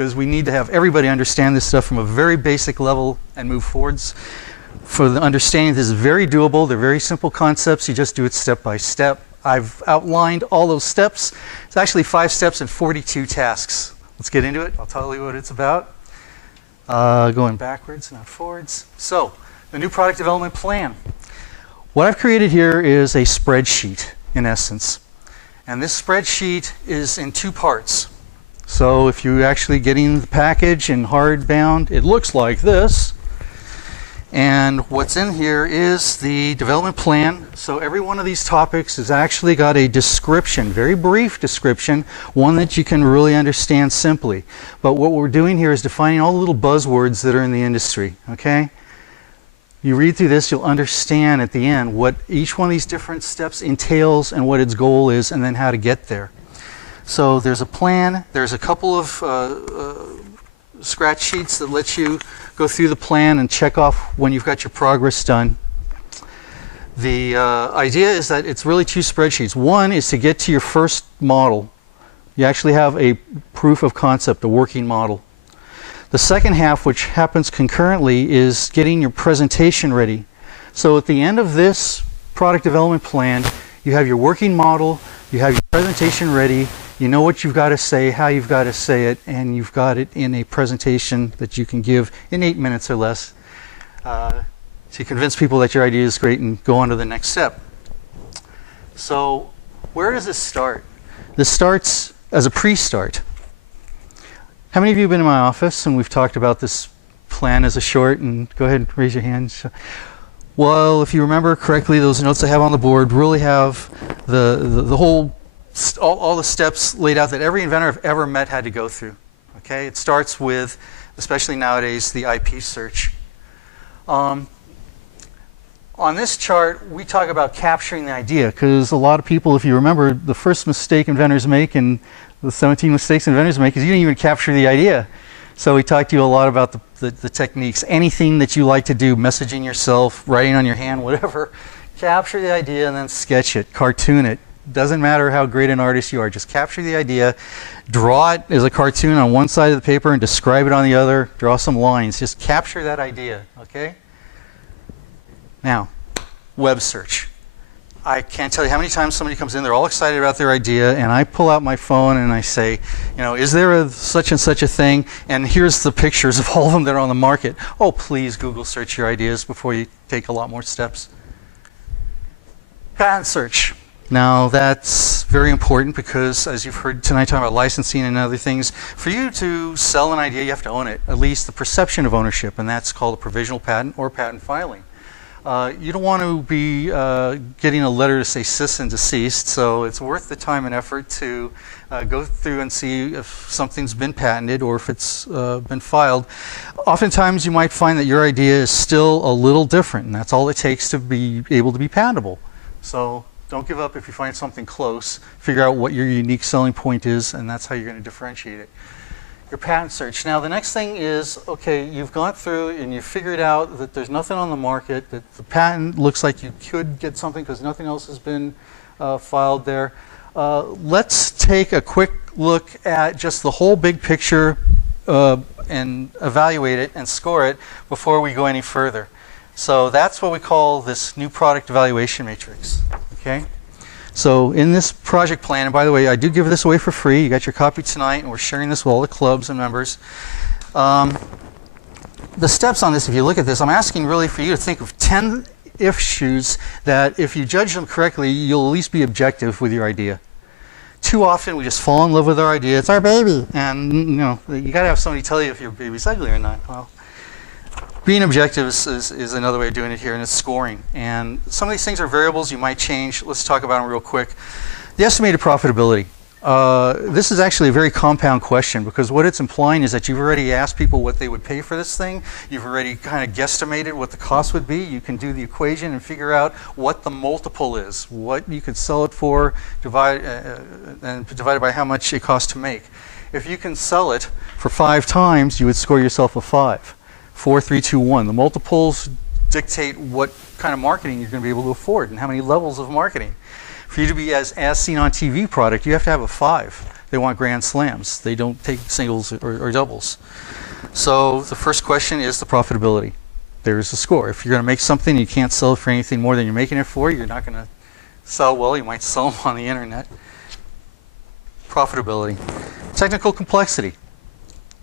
because we need to have everybody understand this stuff from a very basic level and move forwards. For the understanding, this is very doable. They're very simple concepts. You just do it step by step. I've outlined all those steps. It's actually 5 steps and 42 tasks. Let's get into it. I'll tell you what it's about. Going backwards, not forwards. So, the new product development plan. What I've created here is a spreadsheet, in essence. And this spreadsheet is in 2 parts. So if you're actually getting the package in hardbound, it looks like this. And what's in here is the development plan. So every one of these topics has actually got a description, very brief description, one that you can really understand simply. But what we're doing here is defining all the little buzzwords that are in the industry, okay? You read through this, you'll understand at the end what each one of these different steps entails and what its goal is, and then how to get there. So there's a plan, there's a couple of scratch sheets that let you go through the plan and check off when you've got your progress done. The idea is that it's really 2 spreadsheets. One is to get to your first model. You actually have a proof of concept, a working model. The second half, which happens concurrently, is getting your presentation ready. So at the end of this product development plan, you have your working model, you have your presentation ready, you know what you've got to say, how you've got to say it, and you've got it in a presentation that you can give in 8 minutes or less to convince people that your idea is great and go on to the next step. So where does this start? This starts as a pre-start. How many of you have been in my office and we've talked about this plan as a short? And go ahead and raise your hands. Well, if you remember correctly, those notes I have on the board really have the whole, all the steps laid out that every inventor I've ever met had to go through. Okay, it starts with, especially nowadays, the IP search. On this chart, we talk about capturing the idea, because a lot of people, if you remember, the first mistake inventors make, and the 17 mistakes inventors make, is you didn't even capture the idea. So we talked to you a lot about the techniques. Anything that you like to do, messaging yourself, writing on your hand, whatever, capture the idea and then sketch it, cartoon it. Doesn't matter how great an artist you are, just capture the idea, draw it as a cartoon on one side of the paper and describe it on the other, draw some lines. Just capture that idea, okay? Now, web search. I can't tell you how many times somebody comes in, they're all excited about their idea, and I pull out my phone and I say, you know, is there a such and such a thing? And here's the pictures of all of them that are on the market. Oh, please Google search your ideas before you take a lot more steps. Patent search. Now, that's very important because, as you've heard tonight talking about licensing and other things, for you to sell an idea, you have to own it, at least the perception of ownership, and that's called a provisional patent or patent filing. You don't want to be getting a letter to say cease and desist, so it's worth the time and effort to go through and see if something's been patented or if it's been filed. Oftentimes you might find that your idea is still a little different, and that's all it takes to be able to be patentable. So don't give up if you find something close. Figure out what your unique selling point is, and that's how you're going to differentiate it. Your patent search. Now the next thing is, okay, you've gone through and you've figured out that there's nothing on the market, that the patent looks like you could get something because nothing else has been filed there. Let's take a quick look at just the whole big picture and evaluate it and score it before we go any further. So that's what we call this new product evaluation matrix. Okay? So in this project plan, and by the way, I do give this away for free. You got your copy tonight, and we're sharing this with all the clubs and members. The steps on this, if you look at this, I'm asking really for you to think of 10 issues that if you judge them correctly, you'll at least be objective with your idea. Too often we just fall in love with our idea. It's our baby. And you know, you got to have somebody tell you if your baby's ugly or not. Well, being objective is another way of doing it here, and it's scoring. And some of these things are variables you might change. Let's talk about them real quick. The estimated profitability. This is actually a very compound question because what it's implying is that you've already asked people what they would pay for this thing. You've already kind of guesstimated what the cost would be. You can do the equation and figure out what the multiple is, what you could sell it for, and divided by how much it costs to make. If you can sell it for 5 times, you would score yourself a 5. 4, 3, 2, 1. The multiples dictate what kind of marketing you're going to be able to afford and how many levels of marketing. For you to be as seen on TV product, you have to have a 5. They want grand slams. They don't take singles or doubles. So the first question is the profitability. There's the score. If you're going to make something and you can't sell it for anything more than you're making it for, you're not going to sell well. You might sell them on the internet. Profitability. Technical complexity.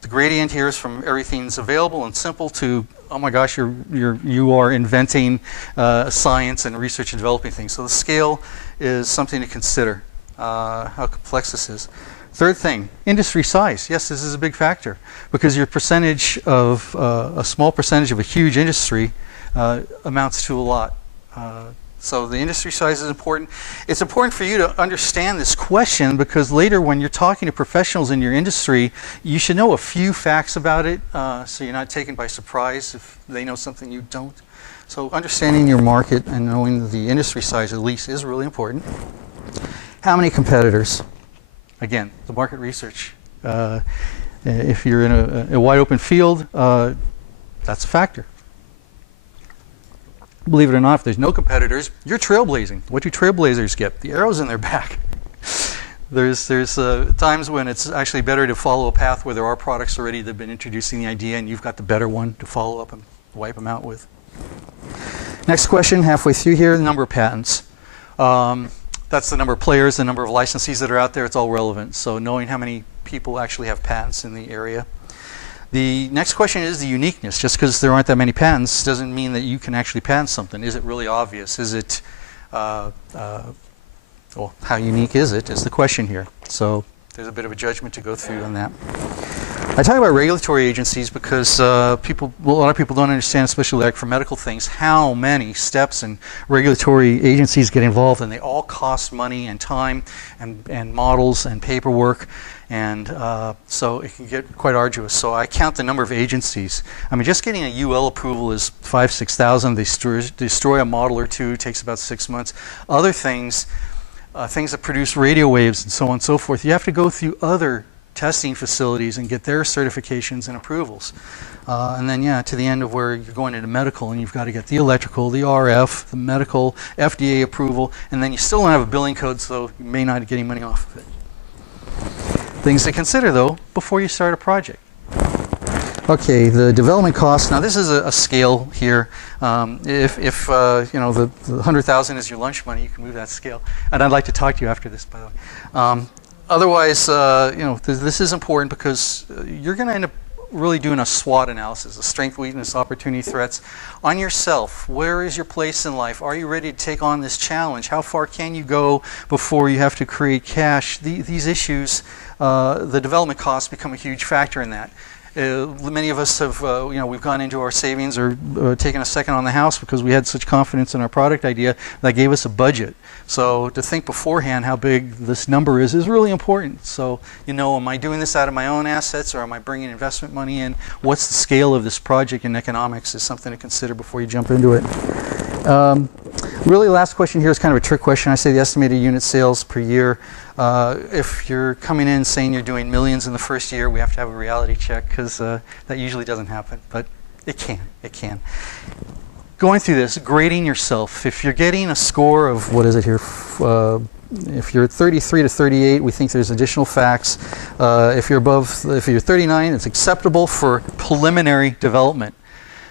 The gradient here is from everything's available and simple to, oh my gosh, you are inventing science and research and developing things. So the scale is something to consider, how complex this is. Third thing, industry size. Yes, this is a big factor because your percentage of, a small percentage of a huge industry amounts to a lot. So the industry size is important. It's important for you to understand this question because later when you're talking to professionals in your industry, you should know a few facts about it so you're not taken by surprise if they know something you don't. So understanding your market and knowing the industry size at least is really important. How many competitors? Again, the market research. If you're in a wide open field, that's a factor. Believe it or not, if there's no competitors, you're trailblazing. What do trailblazers get? The arrows in their back. There's times when it's actually better to follow a path where there are products already that have been introducing the idea and you've got the better one to follow up and wipe them out with. Next question, halfway through here, the number of patents. That's the number of players, the number of licensees that are out there. It's all relevant. So knowing how many people actually have patents in the area. The next question is the uniqueness. Just because there aren't that many patents doesn't mean that you can actually patent something. Is it really obvious? Is it, well, how unique is it is the question here. So there's a bit of a judgment to go through on that. I talk about regulatory agencies because a lot of people don't understand, especially like for medical things, how many steps and regulatory agencies get involved, and they all cost money and time and models and paperwork, and so it can get quite arduous. So I count the number of agencies. I mean, just getting a UL approval is 5,000 to 6,000. They destroy a model or two. It takes about 6 months. Other things, things that produce radio waves and so on and so forth, you have to go through other testing facilities and get their certifications and approvals. And then, yeah, to the end of where you're going into medical and you've got to get the electrical, the RF, the medical, FDA approval, and then you still don't have a billing code, so you may not get any money off of it. Things to consider, though, before you start a project. Okay, the development costs. Now, this is a scale here. If you know, the 100,000 is your lunch money, you can move that scale. And I'd like to talk to you after this, by the way. Otherwise, you know, this is important because you're going to end up really doing a SWOT analysis, a strength, weakness, opportunity, threats, on yourself. Where is your place in life? Are you ready to take on this challenge? How far can you go before you have to create cash? These issues, the development costs become a huge factor in that. Many of us have, you know, we've gone into our savings or taken a second on the house because we had such confidence in our product idea that gave us a budget. So to think beforehand how big this number is really important. So, you know, am I doing this out of my own assets or am I bringing investment money in? What's the scale of this project in economics is something to consider before you jump into it. Really, last question here is kind of a trick question. I say the estimated unit sales per year. If you're coming in saying you're doing millions in the first year, we have to have a reality check because that usually doesn't happen, but it can. It can. Going through this, grading yourself. If you're getting a score of, what is it here? If you're 33 to 38, we think there's additional facts. If you're 39, it's acceptable for preliminary development.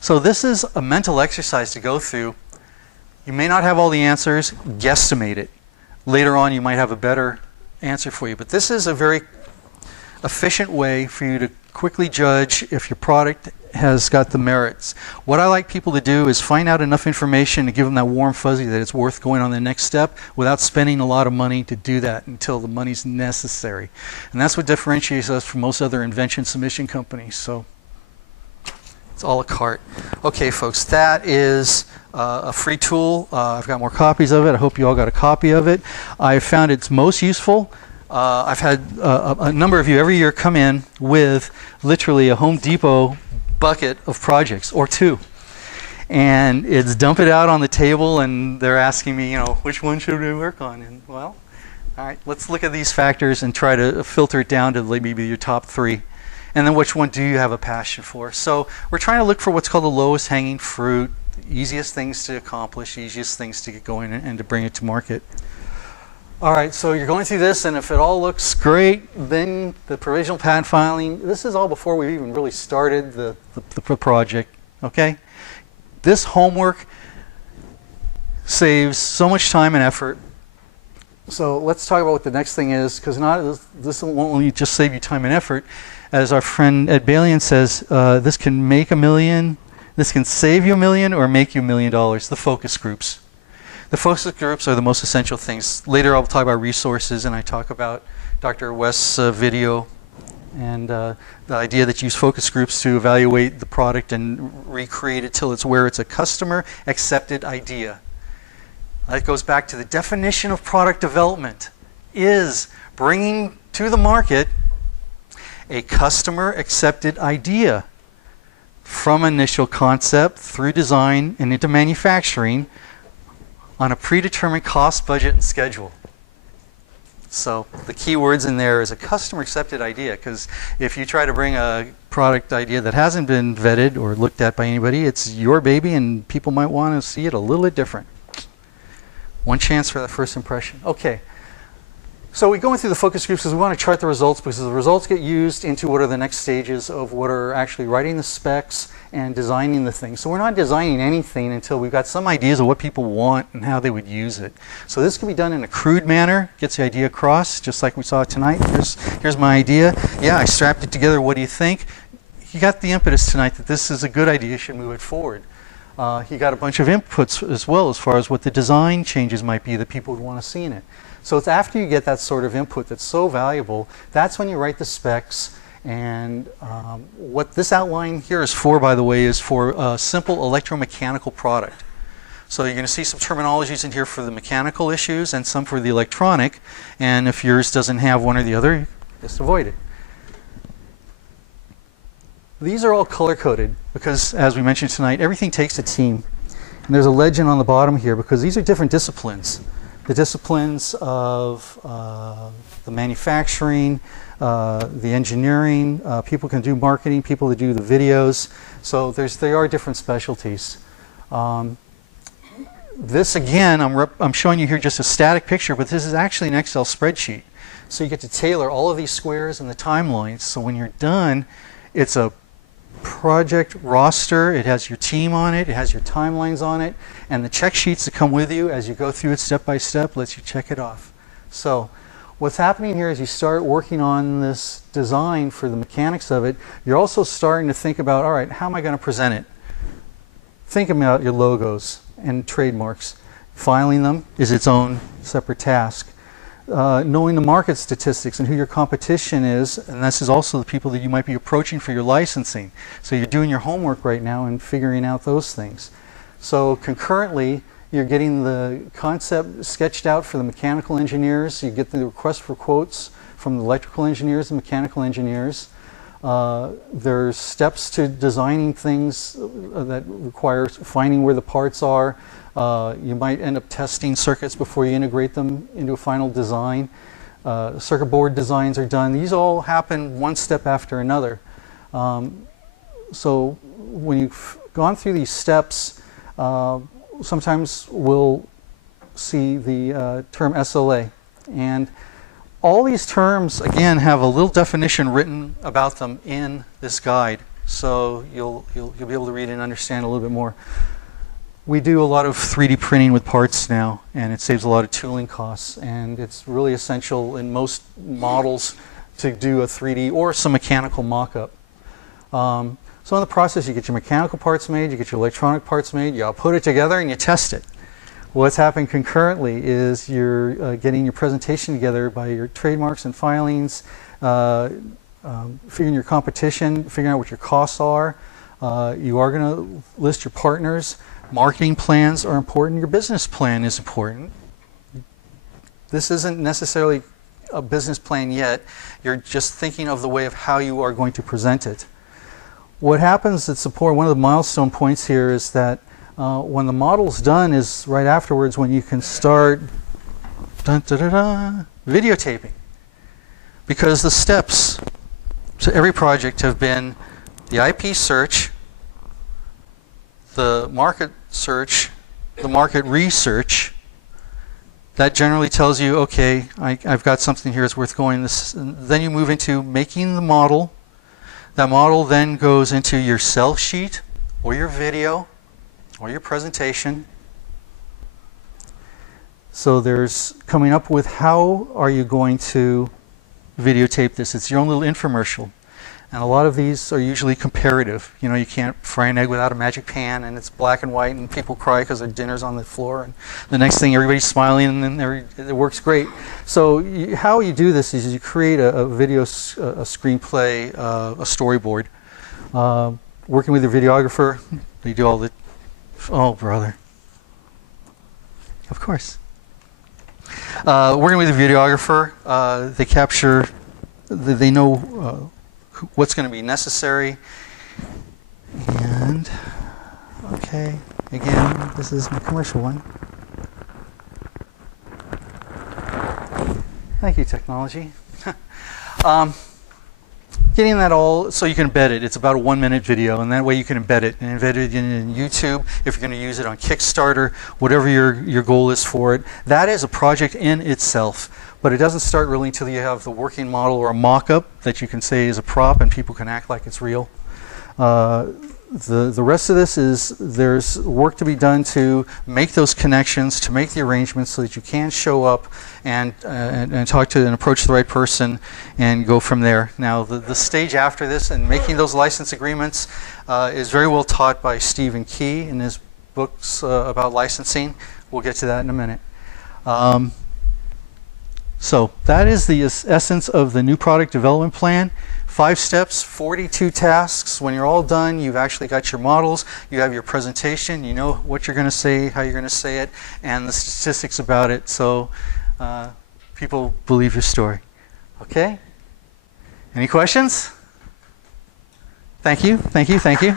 So this is a mental exercise to go through. You may not have all the answers, guesstimate it. Later on, you might have a better answer for you. But this is a very efficient way for you to quickly judge if your product has got the merits. What I like people to do is find out enough information to give them that warm fuzzy that it's worth going on the next step without spending a lot of money to do that until the money's necessary. And that's what differentiates us from most other invention submission companies. So it's a la carte. Okay, folks, that is a free tool. I've got more copies of it. I hope you all got a copy of it. I found it's most useful. I've had a number of you every year come in with literally a Home Depot bucket of projects, or two. And it's dump it out on the table, and they're asking me, you know, which one should we work on? And, well, all right, let's look at these factors and try to filter it down to maybe your top three. And then which one do you have a passion for? So we're trying to look for what's called the lowest hanging fruit, easiest things to accomplish, easiest things to get going and to bring it to market. All right, so you're going through this, and if it all looks great, then the provisional patent filing. This is all before we even really started the project, okay? This homework saves so much time and effort. So let's talk about what the next thing is, because this won't only just save you time and effort. As our friend Ed Balian says, this can make $1 million, this can save you $1 million or make you $1 million, the focus groups. The focus groups are the most essential things. Later I'll talk about resources, and I talk about Dr. West's video and the idea that you use focus groups to evaluate the product and recreate it till it's where it's a customer accepted idea. That goes back to the definition of product development, is bringing to the market a customer accepted idea from initial concept through design and into manufacturing on a predetermined cost, budget, and schedule. So the key words in there is a customer accepted idea, because if you try to bring a product idea that hasn't been vetted or looked at by anybody, it's your baby and people might want to see it a little bit different. One chance for that first impression. Okay. So we're going through the focus groups because we want to chart the results, because the results get used into what are the next stages of what are actually writing the specs and designing the thing. So we're not designing anything until we've got some ideas of what people want and how they would use it. So this can be done in a crude manner, gets the idea across, just like we saw tonight. Here's my idea. Yeah, I strapped it together. What do you think? You got the impetus tonight that this is a good idea, you should move it forward. You got a bunch of inputs as well as far as what the design changes might be that people would want to see in it. So it's after you get that sort of input that's so valuable, that's when you write the specs. And what this outline here is for, by the way, is for a simple electromechanical product. So you're going to see some terminologies in here for the mechanical issues and some for the electronic. And if yours doesn't have one or the other, just avoid it. These are all color-coded because, as we mentioned tonight, everything takes a team. And there's a legend on the bottom here because these are different disciplines. The disciplines of the manufacturing, the engineering, people can do marketing, people that do the videos. So there are different specialties. This again, I'm showing you here just a static picture, but this is actually an Excel spreadsheet. So you get to tailor all of these squares and the timelines. So when you're done, it's a project roster. It has your team on it. It has your timelines on it. And the check sheets that come with you as you go through it step by step lets you check it off. So what's happening here is you start working on this design for the mechanics of it. You're also starting to think about, all right, how am I going to present it? Think about your logos and trademarks. Filing them is its own separate task. Knowing the market statistics and who your competition is, and this is also the people that you might be approaching for your licensing. So you're doing your homework right now and figuring out those things. So concurrently, you're getting the concept sketched out for the mechanical engineers. You get the request for quotes from the electrical engineers and mechanical engineers. There's steps to designing things that require finding where the parts are. You might end up testing circuits before you integrate them into a final design. Circuit board designs are done. These all happen one step after another. So when you've gone through these steps, sometimes we'll see the term SLA. And all these terms, again, have a little definition written about them in this guide. So you'll be able to read and understand a little bit more. We do a lot of 3D printing with parts now, and it saves a lot of tooling costs. And it's really essential in most models to do a 3D or some mechanical mock-up. So in the process, you get your mechanical parts made, you get your electronic parts made, you all put it together and you test it. What's happening concurrently is you're getting your presentation together by your trademarks and filings, figuring your competition, figuring out what your costs are. You are going to list your partners. Marketing plans are important. Your business plan is important. This isn't necessarily a business plan yet. You're just thinking of the way of how you are going to present it. What happens at support, one of the milestone points here is that when the model's done is right afterwards when you can start videotaping. Because the steps to every project have been the IP search, the market search, the market research, that generally tells you, okay, I've got something here that's worth going. Then you move into making the model. That model then goes into your sell sheet or your video or your presentation. So there's coming up with how are you going to videotape this. It's your own little infomercial. And a lot of these are usually comparative. You know, you can't fry an egg without a magic pan, and it's black and white, and people cry because their dinner's on the floor. And the next thing, everybody's smiling, and then it works great. So how you do this is you create a video, a screenplay, a storyboard. Working with your videographer, they do all the... Oh, brother. Of course. Working with a videographer, they capture, they know what's going to be necessary. And, okay, again, this is my commercial one. Thank you, technology. Getting that all so you can embed it. It's about a 1-minute video, and that way you can embed it. And embed it in YouTube, if you're going to use it on Kickstarter, whatever your goal is for it. That is a project in itself, but it doesn't start really until you have the working model or a mock-up that you can say is a prop and people can act like it's real. The rest of this is there's work to be done to make those connections, to make the arrangements so that you can show up and talk to and approach the right person and go from there. Now the stage after this and making those license agreements is very well taught by Stephen Key in his books about licensing. We'll get to that in a minute. So that is the essence of the new product development plan. 5 steps, 42 tasks. When you're all done, you've actually got your models, you have your presentation, you know what you're going to say, how you're going to say it, and the statistics about it, so people believe your story. Okay? Any questions? Thank you, thank you, thank you.